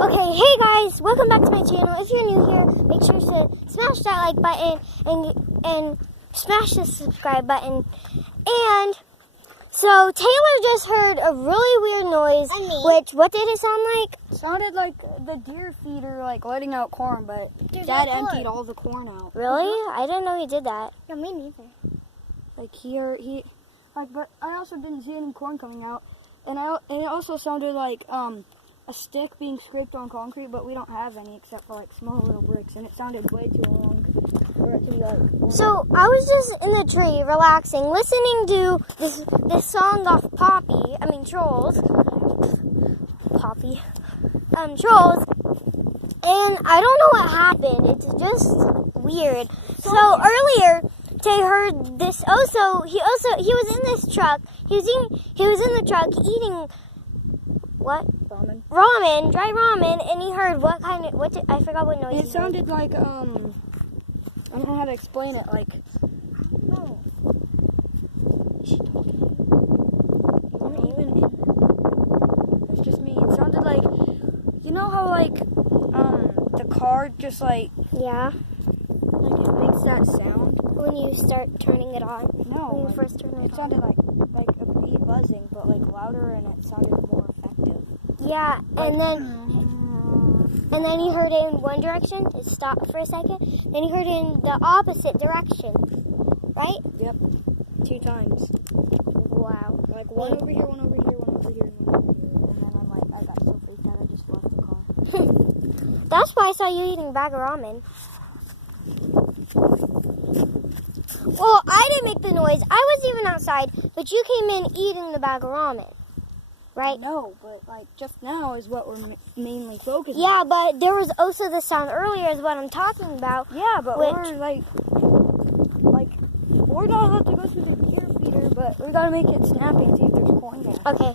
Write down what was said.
Okay, hey guys, welcome back to my channel. If you're new here, make sure to smash that like button and smash the subscribe button. And so Taylor just heard a really weird noise. Which, what did it sound like? It sounded like the deer feeder letting out corn, but Dad emptied all the corn out. Really? I didn't know he did that. Yeah, me neither. But I also didn't see any corn coming out, and it also sounded like a stick being scraped on concrete, but we don't have any except for small little bricks, and it sounded way too long for it to be So I was just in the tree relaxing, listening to this song off Trolls, Trolls, and I don't know what happened. It's just weird. So earlier, Tay heard this. He was in this truck. He was in the truck eating what? Ramen, dry ramen, and he heard I forgot what noise. It sounded like I don't know how to explain it. No. Is she talking? We're even in. It's just me. It sounded like, you know how the car just Yeah. it makes that sound When you start turning it on. No. When you first turn it on. It sounded like a bee buzzing, but louder, and it sounded more effective. Yeah, and then you heard it in one direction. It stopped for a second. Then you heard it in the opposite direction, right? Yep. 2 times. Wow. One over here, one over here, one over here, and one over here. And then I got so freaked out, I just left the car. That's why I saw you eating a bag of ramen. Well, I didn't make the noise. I was even outside, but you came in eating the bag of ramen, right? No, but just now is what we're mainly focusing Yeah, on. but there was also the sound earlier is what I'm talking about. Yeah, but we're we're not allowed to go through the deer feeder, but we gotta make it snappy and see if there's corn there. Okay,